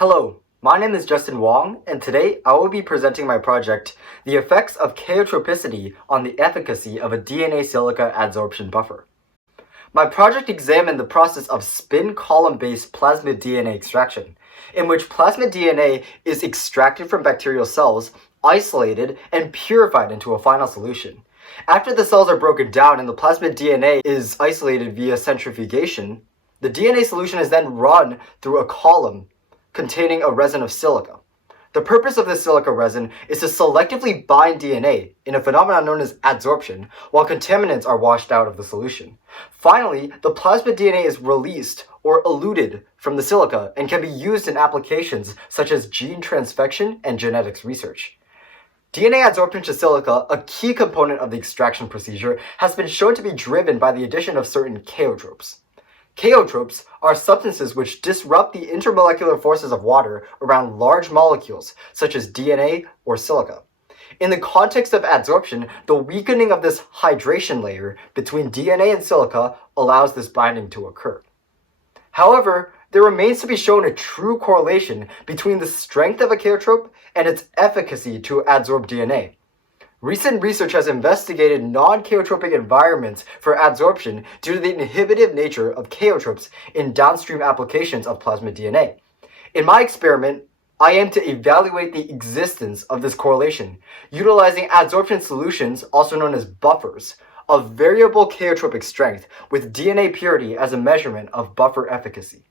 Hello, my name is Justin Wang, and today I will be presenting my project, The Effects of Chaotropicity on the Efficacy of a DNA Silica Adsorption Buffer. My project examined the process of spin column-based plasmid DNA extraction, in which plasmid DNA is extracted from bacterial cells, isolated, and purified into a final solution. After the cells are broken down and the plasmid DNA is isolated via centrifugation, the DNA solution is then run through a column containing a resin of silica. The purpose of this silica resin is to selectively bind DNA in a phenomenon known as adsorption, while contaminants are washed out of the solution. Finally, the plasmid DNA is released or eluted from the silica and can be used in applications such as gene transfection and genetics research. DNA adsorption to silica, a key component of the extraction procedure, has been shown to be driven by the addition of certain chaotropes. Chaotropes are substances which disrupt the intermolecular forces of water around large molecules, such as DNA or silica. In the context of adsorption, the weakening of this hydration layer between DNA and silica allows this binding to occur. However, there remains to be shown a true correlation between the strength of a chaotrope and its efficacy to adsorb DNA. Recent research has investigated non-chaotropic environments for adsorption due to the inhibitive nature of chaotropes in downstream applications of plasmid DNA. In my experiment, I aim to evaluate the existence of this correlation, utilizing adsorption solutions, also known as buffers, of variable chaotropic strength with DNA purity as a measurement of buffer efficacy.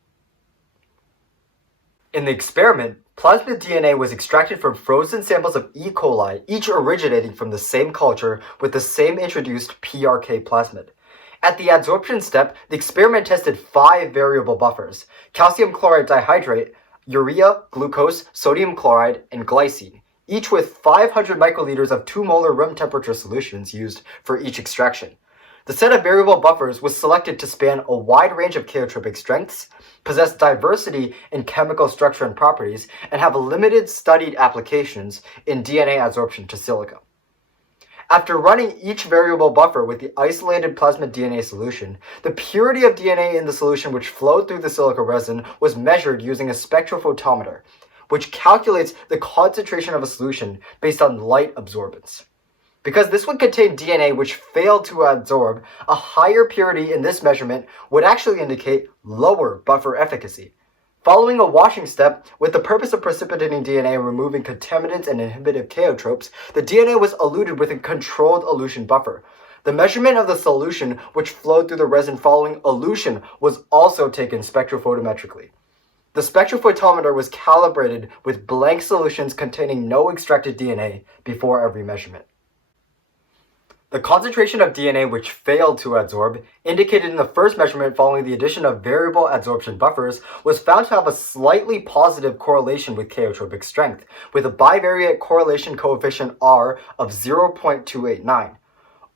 In the experiment, plasmid DNA was extracted from frozen samples of E. coli, each originating from the same culture with the same introduced PRK plasmid. At the adsorption step, the experiment tested 5 variable buffers: calcium chloride dihydrate, urea, glucose, sodium chloride, and glycine, each with 500 microliters of 2 molar room temperature solutions used for each extraction. The set of variable buffers was selected to span a wide range of chaotropic strengths, possess diversity in chemical structure and properties, and have limited studied applications in DNA adsorption to silica. After running each variable buffer with the isolated plasmid DNA solution, the purity of DNA in the solution which flowed through the silica resin was measured using a spectrophotometer, which calculates the concentration of a solution based on light absorbance. Because this would contain DNA which failed to adsorb, a higher purity in this measurement would actually indicate lower buffer efficacy. Following a washing step, with the purpose of precipitating DNA and removing contaminants and inhibitive chaotropes, the DNA was eluted with a controlled elution buffer. The measurement of the solution which flowed through the resin following elution was also taken spectrophotometrically. The spectrophotometer was calibrated with blank solutions containing no extracted DNA before every measurement. The concentration of DNA which failed to adsorb, indicated in the first measurement following the addition of variable adsorption buffers, was found to have a slightly positive correlation with chaotropic strength, with a bivariate correlation coefficient R of 0.289.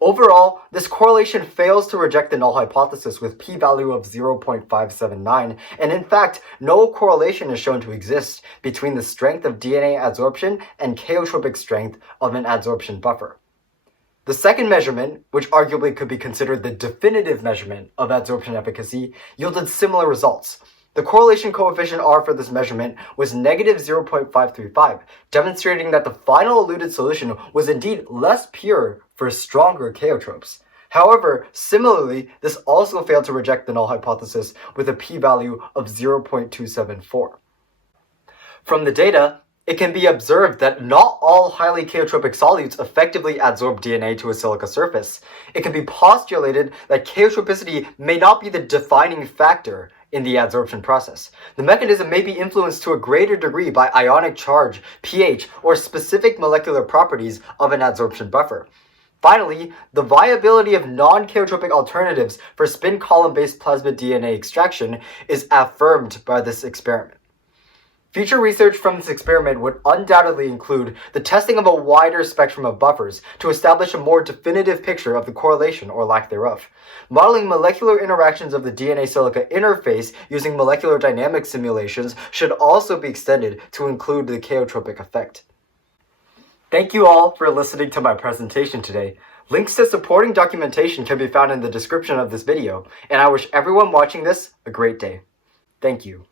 Overall, this correlation fails to reject the null hypothesis with p-value of 0.579, and in fact, no correlation is shown to exist between the strength of DNA adsorption and chaotropic strength of an adsorption buffer. The second measurement, which arguably could be considered the definitive measurement of adsorption efficacy, yielded similar results. The correlation coefficient R for this measurement was negative 0.535, demonstrating that the final eluted solution was indeed less pure for stronger chaotropes. However, similarly, this also failed to reject the null hypothesis with a p-value of 0.274. From the data, it can be observed that not all highly chaotropic solutes effectively adsorb DNA to a silica surface. It can be postulated that chaotropicity may not be the defining factor in the adsorption process. The mechanism may be influenced to a greater degree by ionic charge, pH, or specific molecular properties of an adsorption buffer. Finally, the viability of non-chaotropic alternatives for spin column-based plasmid DNA extraction is affirmed by this experiment. Future research from this experiment would undoubtedly include the testing of a wider spectrum of buffers to establish a more definitive picture of the correlation or lack thereof. Modeling molecular interactions of the DNA-silica interface using molecular dynamics simulations should also be extended to include the chaotropic effect. Thank you all for listening to my presentation today. Links to supporting documentation can be found in the description of this video, and I wish everyone watching this a great day. Thank you.